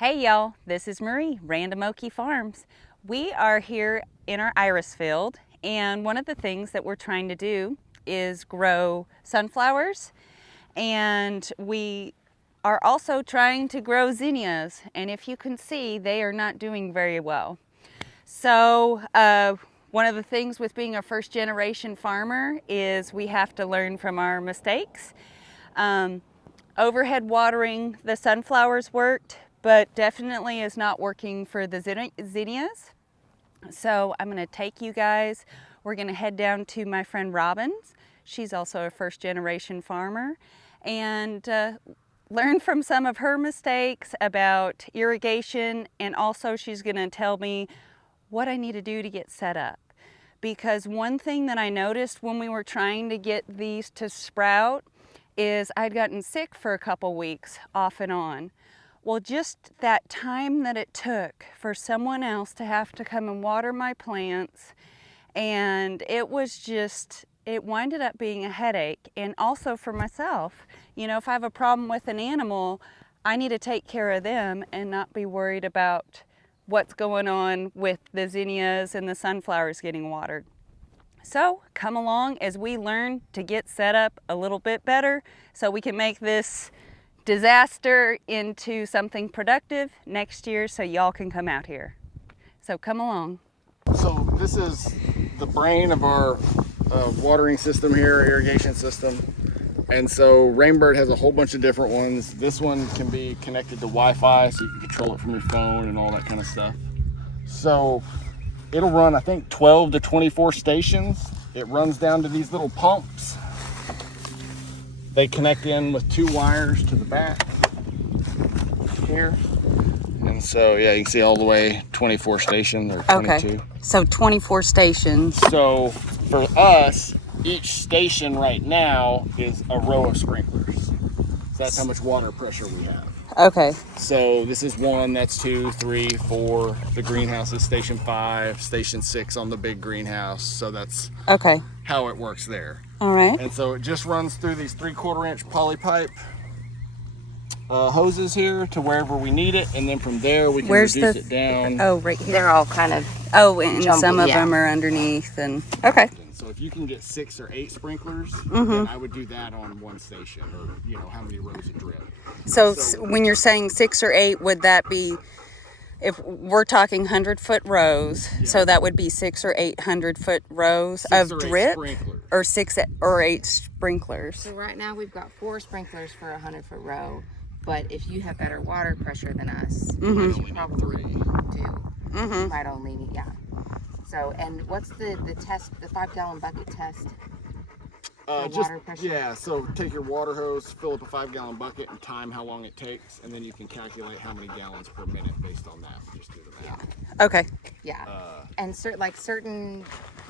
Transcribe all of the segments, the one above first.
Hey y'all, this is Marie, Random Okie Farms. We are here in our iris field, and one of the things that we're trying to do is grow sunflowers, and we are also trying to grow zinnias, and if you can see, they are not doing very well. So one of the things with being a first generation farmer is we have to learn from our mistakes. Overhead watering the sunflowers worked, but definitely is not working for the zinnias. So I'm gonna take you guys, we're gonna head down to my friend Robin's. She's also a first generation farmer, and learn from some of her mistakes about irrigation, and also she's gonna tell me what I need to do to get set up. Because one thing that I noticed when we were trying to get these to sprout is I'd gotten sick for a couple weeks off and on. Well, just that time that it took for someone else to have to come and water my plants, and it winded up being a headache. And also for myself, you know, if I have a problem with an animal, I need to take care of them and not be worried about what's going on with the zinnias and the sunflowers getting watered. So come along as we learn to get set up a little bit better so we can make this disaster into something productive next year so y'all can come out here. So come along. So this is the brain of our watering system here, irrigation system. And so Rainbird has a whole bunch of different ones. This one can be connected to Wi-Fi, so you can control it from your phone and all that kind of stuff. So it'll run, I think, 12 to 24 stations. It runs down to these little pumps. They connect in with 2 wires to the back here. And so, yeah, you can see all the way 24 stations or 22. Okay, so 24 stations. So for us, each station right now is a row of sprinklers. So that's how much water pressure we have. Okay. So this is 1, that's 2, 3, 4. The greenhouse is station 5, station 6 on the big greenhouse. So that's Okay. how it works there. All right. And so it just runs through these 3/4 inch poly pipe hoses here to wherever we need it, and then from there we can reduce it down. Oh, right here. They're all kind of And jumbled, some of yeah. them are underneath. And okay. So if you can get 6 or 8 sprinklers, Mm-hmm. then I would do that on one station, or you know how many rows of drip. So when you're saying 6 or 8, would that be, if we're talking 100-foot rows, so that would be 6 or 8 100-foot rows 6 of or 8 drip, sprinklers. or 6 or 8 sprinklers? So right now we've got 4 sprinklers for a 100-foot row, but if you have better water pressure than us, you should probably do. Might only need, yeah. So, and what's the test, the 5-gallon bucket test? Water pressure? Yeah, so take your water hose, fill up a 5-gallon bucket, and time how long it takes, and then you can calculate how many gallons per minute based on that. Just do the math. Okay. Yeah. And certain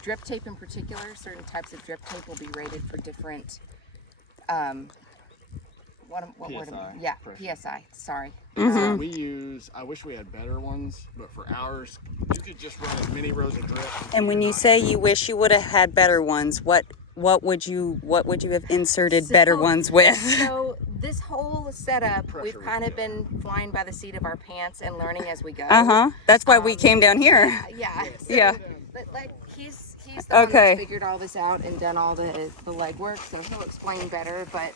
drip tape in particular, certain types of drip tape will be rated for different, what word? PSI Yeah, pressure. PSI. Sorry. So we use, I wish we had better ones, but for ours, you could just run as many rows of drip. And when you say you wish you would have had better ones, what would you have inserted better ones with? So this whole setup, Pressure we've kind of been flying by the seat of our pants and learning as we go. That's why we came down here. Yeah. Yeah. But like he's the one Okay. that's figured all this out and done all the legwork, so he'll explain better. But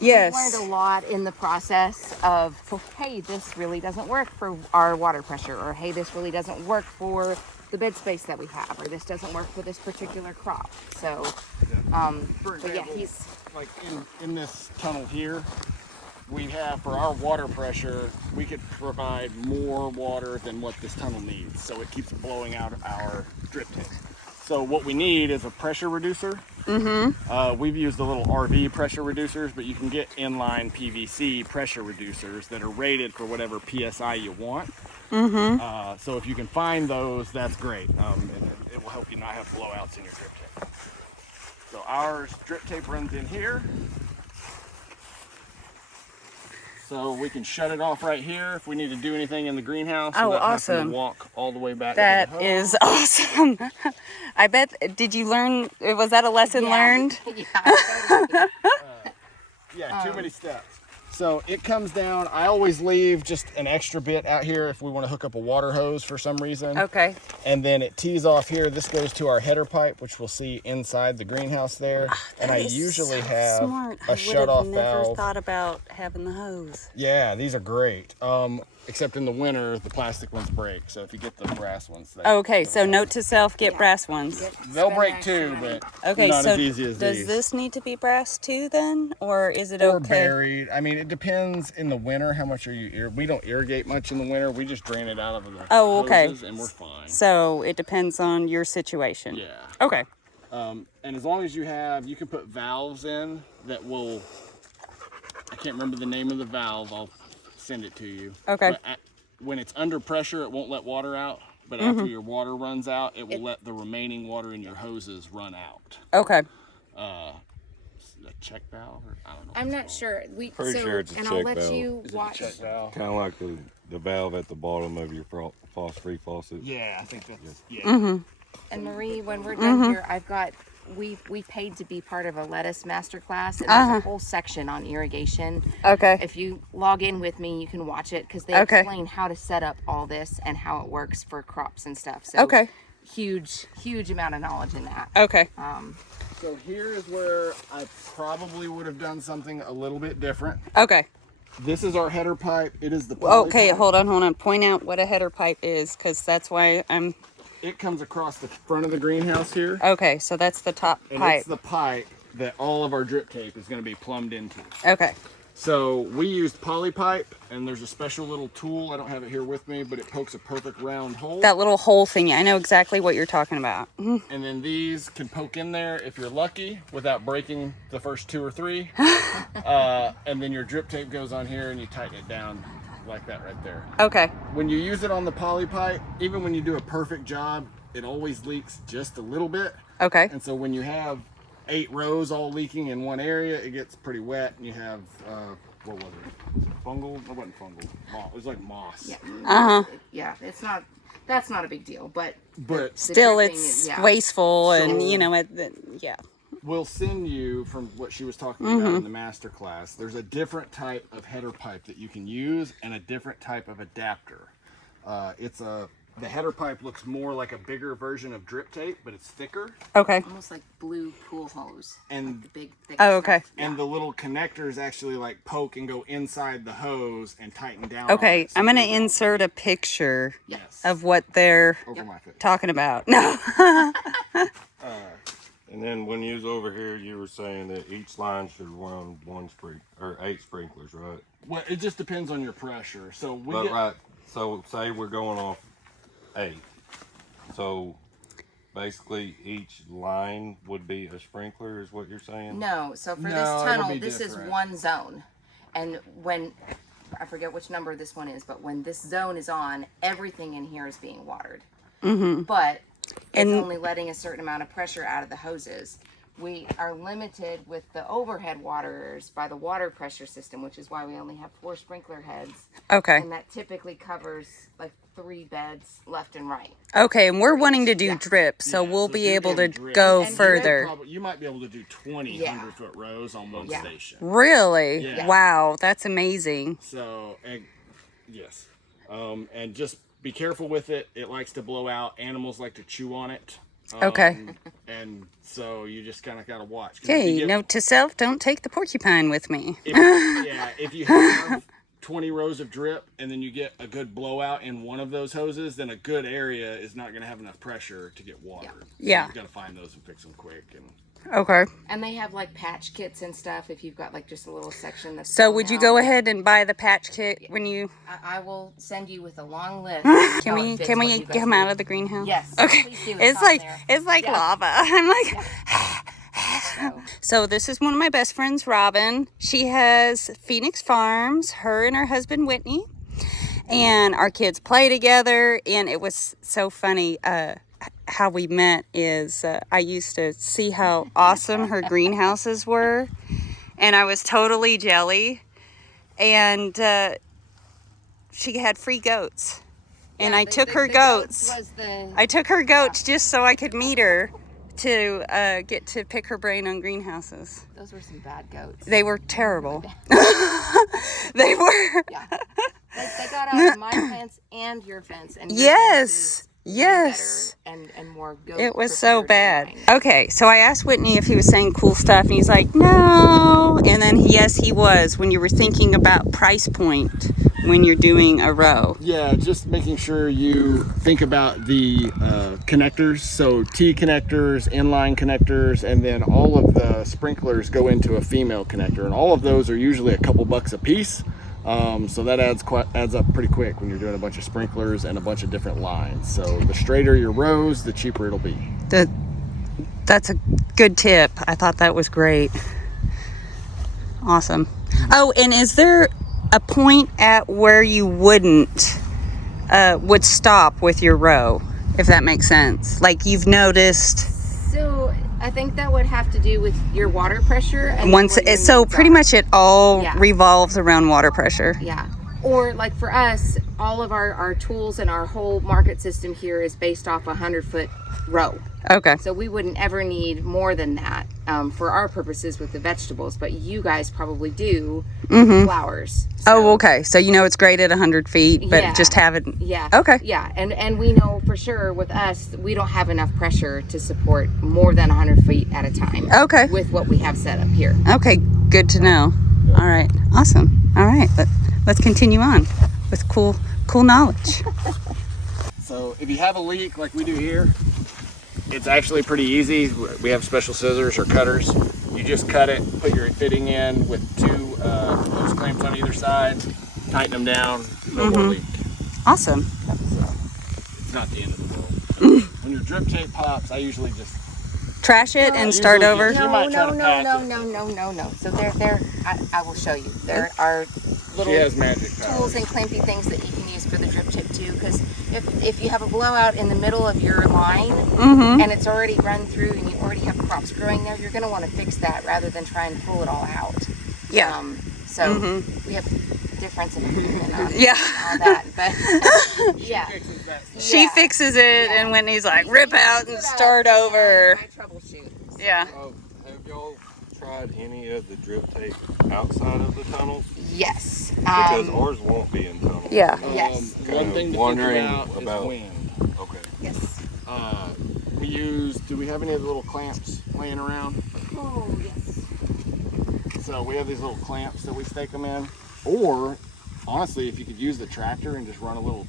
Yes. we've learned a lot in the process of, hey, this really doesn't work for our water pressure, or hey, this really doesn't work for the bed space that we have, or this doesn't work for this particular crop. So, For but yeah, example, he's like in this tunnel here, we have, for our water pressure, we could provide more water than what this tunnel needs, so it keeps blowing out our drip tank. So what we need is a pressure reducer. We've used the little RV pressure reducers, but you can get inline PVC pressure reducers that are rated for whatever PSI you want. So if you can find those, that's great, and it will help you not have blowouts in your drip tape. So our drip tape runs in here. So we can shut it off right here if we need to do anything in the greenhouse. Oh, without having awesome. to walk all the way back. That to the is awesome. I bet, did you learn, was that a lesson learned? yeah. Yeah, too many steps. So it comes down. I always leave just an extra bit out here if we want to hook up a water hose for some reason. Okay. And then it tees off here. This goes to our header pipe, which we'll see inside the greenhouse there. And I usually have a shut-off valve. I never thought about having the hose. Yeah, these are great. Except in the winter, the plastic ones break. So if you get the brass ones, okay. So note to self: get brass ones. They'll break too, but not as easy as does these. this need to be brass too then, or is it Or okay? buried. I mean, it depends in the winter. How much are you? We don't irrigate much in the winter. We just drain it out of the hoses, and we're fine. So it depends on your situation. Yeah. Okay. And as long as you can put valves in that will. I can't remember the name of the valve. I'll send it to you. Okay. But when it's under pressure, it won't let water out. But after your water runs out, it will let the remaining water in your hoses run out. Okay. A check valve? Or, I don't know. I'm not sure. Pretty sure it's a and check I'll let valve. you Is it a watch. check valve? Kind of like the valve at the bottom of your free faucet. Yeah, I think that's And Marie, when we're done here, I've got we paid to be part of a lettuce masterclass, and there's a whole section on irrigation. Okay. If you log in with me, you can watch it because they explain how to set up all this and how it works for crops and stuff. So huge amount of knowledge in that. Okay. So here is where I probably would have done something a little bit different. Okay. This is our header pipe. It is the poly Okay, pipe. hold on. Point out what a header pipe is, because that's why I'm... It comes across the front of the greenhouse here. Okay, so that's the top And pipe. it's the pipe that all of our drip tape is going to be plumbed into. Okay. So we used poly pipe, and there's a special little tool. I don't have it here with me, but it pokes a perfect round hole. That little hole thingy. I know exactly what you're talking about. And then these can poke in there if you're lucky without breaking the first 2 or 3. And then your drip tape goes on here and you tighten it down like that right there. Okay. When you use it on the poly pipe, even when you do a perfect job, it always leaks just a little bit. Okay. And so when you have 8 rows all leaking in one area, it gets pretty wet, and you have what was it? Was it fungal? It wasn't fungal. It was like moss. Yeah. Yeah. It's not. That's not a big deal, but Still, dripping it's is, wasteful, and So- yeah. We'll send you, from what she was talking about in the master class, there's a different type of header pipe that you can use and a different type of adapter. The header pipe looks more like a bigger version of drip tape, but it's thicker. Okay. almost like blue pool hose. And like the big thick Oh, okay. stuff. And the little connectors actually like poke and go inside the hose and tighten down. Okay, on it, so I'm going to they don't- insert a picture Yes. of what they're Over my face. talking about. No. And then when you was over here, you were saying that each line should run 8 sprinklers, right? Well, it just depends on your pressure. So we But get, right, so say we're going off 8. So basically each line would be a sprinkler, is what you're saying? No, so for No, this it'll tunnel, be this different. is one zone. And when, I forget which number this one is, but when this zone is on, everything in here is being watered. But it's only letting a certain amount of pressure out of the hoses. We are limited with the overhead waterers by the water pressure system, which is why we only have 4 sprinkler heads. Okay. And that typically covers like 3 beds left and right. Okay, and we're wanting to do Yeah. drip, so Yeah, we'll so be you're able to getting drip. go And you further. you might be able to do 20 Yeah. 100-foot rows on one Yeah. station. Really? Yeah. Wow, that's amazing. So, yes. And just be careful with it. It likes to blow out. Animals like to chew on it. Okay. And so you just kind of got to watch. 'Cause if Okay, you get- note to self, don't take the porcupine with me. if you have 20 rows of drip and then you get a good blowout in one of those hoses, then a good area is not going to have enough pressure to get watered. Yeah. So you've got to find those and fix them quick. And Okay. And they have like patch kits and stuff if you've got like just a little section that's So blown would you out. go ahead and buy the patch kit when you... I will send you with a long list. Can we come out of the greenhouse? Yes. Okay. Please do. It's on like there. it's like Yeah. lava. I'm like So, So this is one of my best friends, Robin. She has Phoenix Farms, her and her husband Whitney. And our kids play together, and it was so funny. How we met is I used to see how awesome her greenhouses were, and I was totally jelly. And she had free goats, and yeah, I took her the goats. was the I took her goats just so I could meet her get to pick her brain on greenhouses. Those were some bad goats. They were terrible. They were. Yeah. They got out of my fence and your fence. And your Yes. fence is way Yes. better and more goat It was so prepared bad. than mine. Okay, so I asked Whitney if he was saying cool stuff, and he's like, no. And then yes, he was, when you were thinking about price point when you're doing a row. Yeah, just making sure you think about the connectors. So T connectors, inline connectors, and then all of the sprinklers go into a female connector, and all of those are usually a couple bucks a piece. So that adds up pretty quick when you're doing a bunch of sprinklers and a bunch of different lines. So the straighter your rows, the cheaper it'll be. That's a good tip. I thought that was great. Awesome. Oh, and is there a point at where you would stop with your row, if that makes sense? Like you've noticed. So I think that would have to do with your water pressure. And Once, what your so needs pretty are. much it all Yeah. revolves around water pressure. Yeah. Or like for us, all of our tools and our whole market system here is based off a 100-foot row. Okay. So we wouldn't ever need more than that for our purposes with the vegetables, but you guys probably do flowers. Oh, okay. So you know it's great at 100 feet, but Yeah. just have it. Yeah. Okay. Yeah, and we know for sure with us, we don't have enough pressure to support more than 100 feet at a time. Okay. With what we have set up here. Okay, good to know. All right, awesome. All right, let's continue on with cool knowledge. So if you have a leak like we do here, it's actually pretty easy. We have special scissors or cutters. You just cut it, put your fitting in with two hose clamps on either side, tighten them down, no more leak. Awesome. So it's not the end of the world. When your drip tape pops, I usually just Trash it and start usually over. You might try to patch it. No. So I will show you. There are little She has magic powers. tools and clampy things that you can use for the drip tip too, because if you have a blowout in the middle of your line and it's already run through and you already have crops growing there, you're going to want to fix that rather than try and pull it all out. Yeah. So we have difference in opinion on Yeah. all that, but yeah. She fixes it, Yeah. and Whitney's like, rip out and start over. I troubleshoot. Yeah. Have y'all tried any of the drip tape outside of the tunnels? Yes. Because ours won't be in tunnels. Yeah. Yes. One thing to Wondering think about about- is wind. Okay. Yes. Do we have any of the little clamps laying around? Oh, yes. So we have these little clamps that we stake them in. Or, honestly, if you could use the tractor and just run a little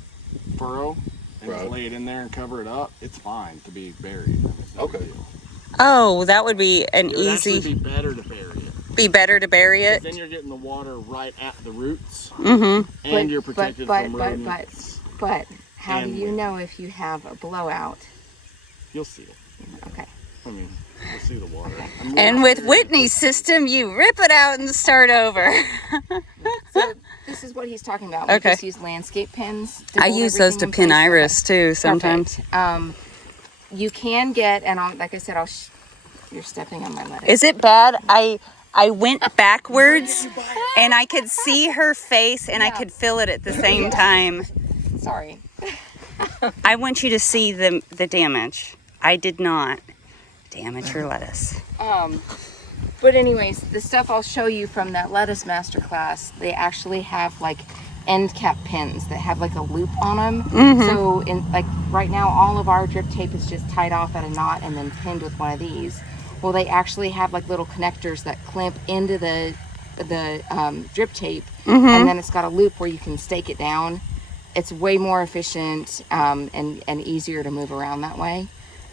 furrow and just Right. lay it in there and cover it up, it's fine to be buried. It's no big Okay. deal. Oh, that would be an It would actually easy. be better to bury it. Be better to bury it. Then you're getting the water right at the roots, Mm-hmm. and you're protected from but rodents. how do and you wind. know if you have a blowout? You'll see it. Okay. I mean, you'll see the water. And with Whitney's system, you rip it out and start over. So this is what he's talking about. We Okay. just use landscape pins. To I hold use those to everything in pin place. iris too sometimes. Perfect. You can get, and like I said, you're stepping on my lettuce. Is it bad? I went backwards and I could see her face and I Yeah. could feel it at the same time. Sorry. I want you to see the damage. I did not damage your lettuce. But anyways, the stuff I'll show you from that lettuce masterclass, they actually have like end cap pins that have like a loop on them. So in like right now, all of our drip tape is just tied off at a knot and then pinned with one of these. Well, they actually have like little connectors that clamp into the drip tape, and then it's got a loop where you can stake it down. It's way more efficient and easier to move around that way.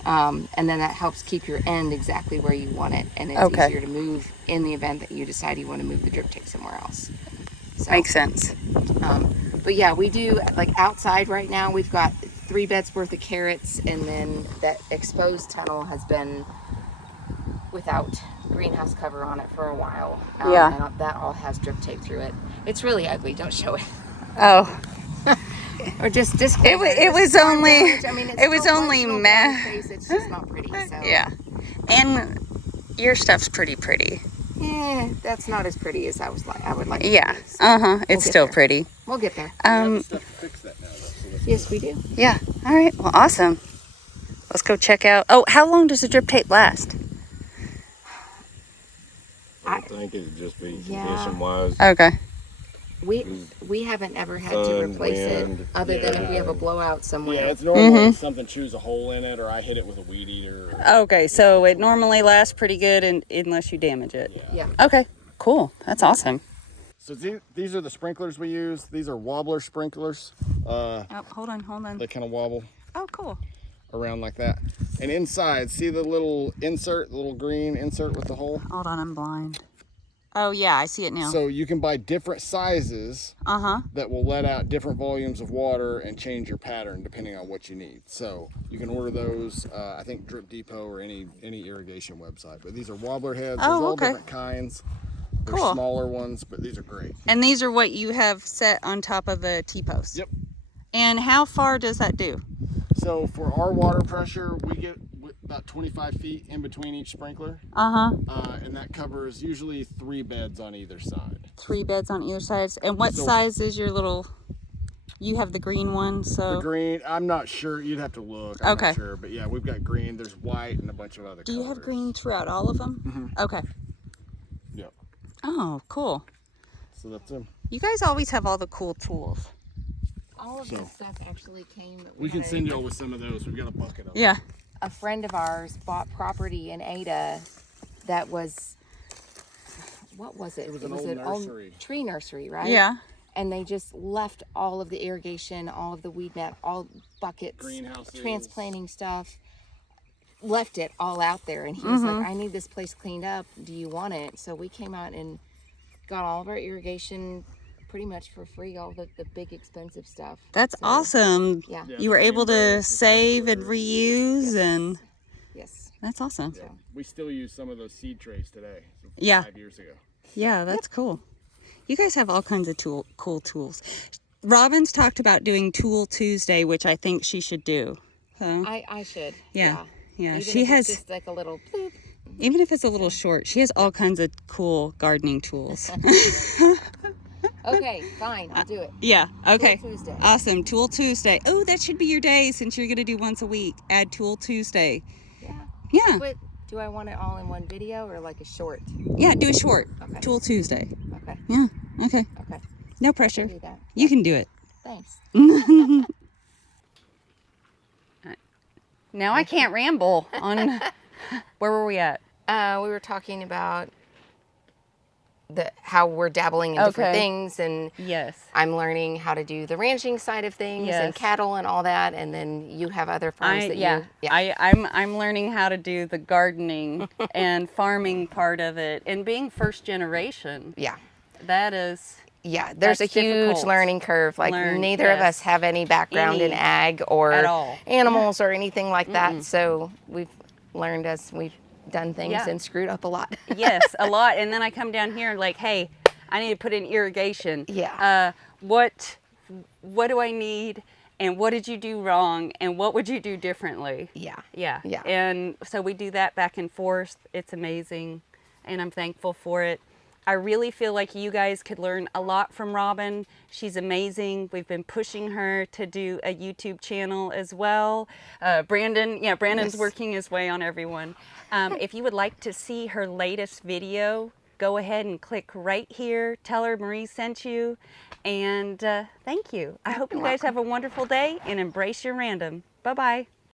And then that helps keep your end exactly where you want it, and it's Okay. easier to move in the event that you decide you want to move the drip tape somewhere else. So, Makes sense. but yeah, we do like outside right now. We've got 3 beds worth of carrots, and then that exposed tunnel has been without greenhouse cover on it for a while. Yeah. And that all has drip tape through it. It's really ugly. Don't show it. Oh, Or just it was only it was only It's just not pretty. So yeah, and your stuff's pretty. that's not as pretty as I would like. Yeah, It to be, so it's get still there. pretty. We'll get there. We have the stuff to fix that now, though, so that's Yes, we do. Yeah. All right. Well, awesome. Let's go check out. Oh, how long does the drip tape last? I think it'd just be Yeah. condition wise. Okay. We haven't ever had to Sun, replace wind, it other than if we have a everything. blowout somewhere. Yeah, it's normally something chews a hole in it, or I hit it with a weed eater. Or, Okay, so it normally lasts pretty good unless you damage it. Yeah. Okay, cool. That's awesome. So these are the sprinklers we use. These are wobbler sprinklers. Oh, hold on. They kind of wobble Oh, cool. around like that. And inside, see the little insert, the little green insert with the hole? Hold on, I'm blind. Oh, yeah, I see it now. So you can buy different sizes that will let out different volumes of water and change your pattern depending on what you need. So you can order those, I think Drip Depot or any irrigation website. But these are wobbler heads. There's all different kinds. There's Cool. smaller ones, but these are great. And these are what you have set on top of the T-post? Yep. And how far does that do? So for our water pressure, we get about 25 feet in between each sprinkler. And that covers usually 3 beds on either side. 3 beds on either side. And what size is your little, you have the green one, so. The green, I'm not sure. You'd have to look. I'm not sure. But yeah, we've got green. There's white and a bunch of other Do you colors. have green throughout all of them? Okay. Yep. Oh, cool. So that's them. You guys always have all the cool tools. All of this stuff actually came. We can send y'all with some of those. We've got a bucket of them. Yeah. A friend of ours bought property in Ada that was, what was it? It was It an was old an old nursery. tree nursery, right? Yeah. And they just left all of the irrigation, all of the weed net, all buckets, Greenhouses. transplanting stuff, left it all out there. And he was like, I need this place cleaned up. Do you want it? So we came out and got all of our irrigation pretty much for free, all the big expensive stuff. That's awesome. Yeah. You were able to save and reuse, and Yes. that's awesome. Yeah. We still use some of those seed trays today. So Yeah. 5 years ago. Yeah, that's cool. You guys have all kinds of cool tools. Robin's talked about doing Tool Tuesday, which I think she should do. So, I should. yeah. Even She if has, it's just like a little bloop. even if it's a little short, she has all kinds of cool gardening tools. Okay, fine, I'll do it. Yeah, okay. Tool Tuesday. Awesome. Tool Tuesday. Oh, that should be your day since you're going to do once a week. Add Tool Tuesday. Yeah. Yeah. But do I want it all in one video or like a short? Yeah, do a short. Okay. Tool Tuesday. Okay. Yeah, okay. Okay. No pressure. Do that. You can do it. Thanks. Now I can't ramble on. Where were we at? We were talking about how we're dabbling in different Okay. things, and Yes. I'm learning how to do the ranching side of things and Yes. cattle and all that, and then you have other farms that you I'm learning how to do the gardening and farming part of it, and being first generation. yeah. That is There's a That's huge difficult. learning curve. Like neither of yes. us have any background in Any ag or at all. animals or anything like that. So we've learned as we've done things Yeah. and screwed up a lot. yes, a lot. And then I come down here like, hey, I need to put in irrigation. Yeah. What do I need? And what did you do wrong? And what would you do differently? Yeah. Yeah. Yeah. And so we do that back and forth. It's amazing. And I'm thankful for it. I really feel like you guys could learn a lot from Robin. She's amazing. We've been pushing her to do a YouTube channel as well. Brandon's Yes. working his way on everyone. If you would like to see her latest video, go ahead and click right here. Tell her Marie sent you. And thank you. I hope you guys have a wonderful day and embrace your random. Bye-bye.